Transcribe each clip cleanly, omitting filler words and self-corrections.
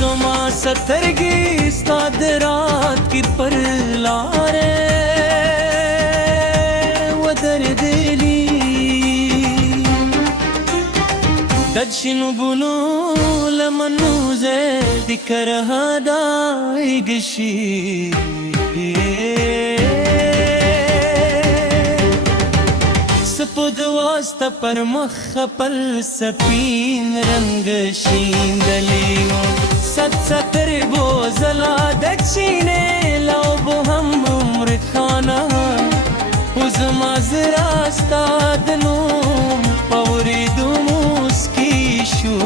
زما سترګې ستا د رات کې پر لارې ودرېدلې د شنو بونو لمنو ځای د کرهادا ایږي سپود واسطه پر مخ خپل سپین رنگ شیندلی ست ستر بوزلا د چینه لو بو هم عمر خانه زما زړه ستا د نوم په اورېدو موسکي شو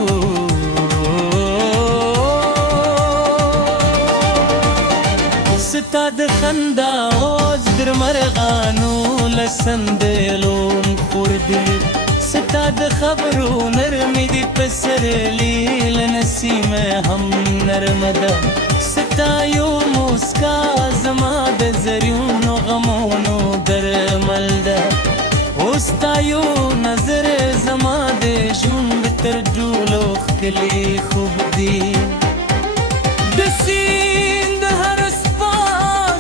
ستا د خندا اوز در مرغانو لسندلو خوردی ستا د خبرو نرمی دی پسرلی لنسیمه هم نرمده ستا یو موسکا زما د زریونو غمونو درمل ده اوستا یو نظر زما د ژوند تر ټولو ښکلی خوب دی د سیند هر سپا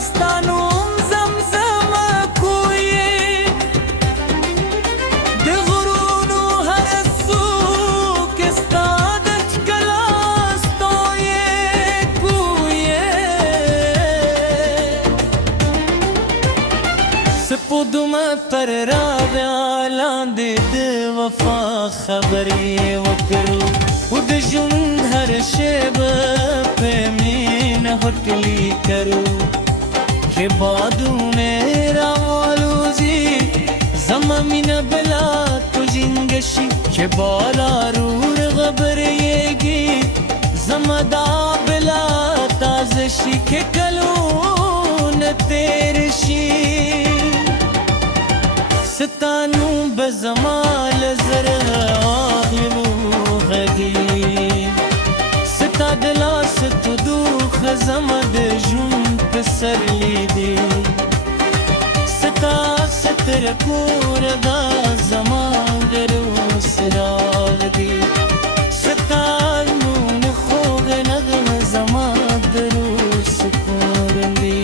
ستا نوم زمزمه کویې د غرونو هر څوک ستا د ښکلا ستویې کویې سپودمه پر رابعه لاندې د وفا خبرې وکړو و د ژوند هر شیبه په مینه هوټلي کرو که بادونه راوالوزي زما مینه بلا تو جنګ شي که بالا رور غبرېږي زما دا بلا تازه شي که کلونه تېر شي ستا نوم به زما له زړه واخلو غږي ستا د لاس تودوخه زما د ژوند په پسرلی دی ستا ستر کور دا زما د روح سراغ دی ستا نون خوږ نغمه زما د روح سکون دی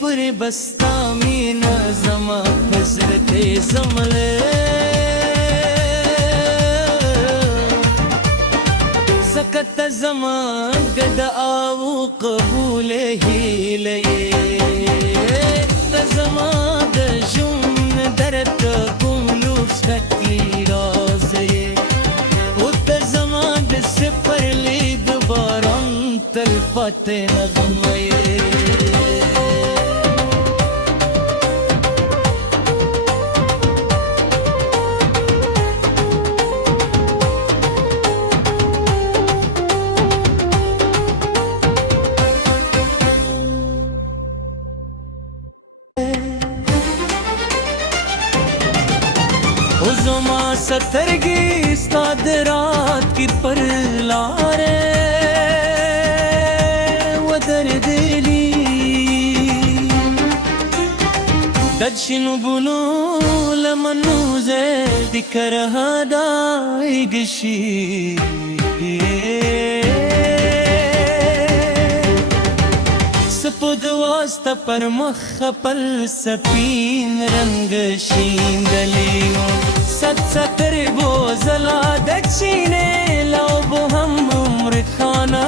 پوری بستا مینا زما حضرت زملے سکت زما دعاو قبول ہی لئے زما د ژوند درد کولو شکلی رازے او ته زما د سپرلی د باران تل پاتې نغمه زما سترګې ستا د رات کې پر لارې ودرېدلې د شنو بونو لمنو ځای د کرهادا ایږي سپود واسطه پر مخ خپل سپین رنگ شیندلی ست ستر بوزلا د چینه لو بو هم عمر خانه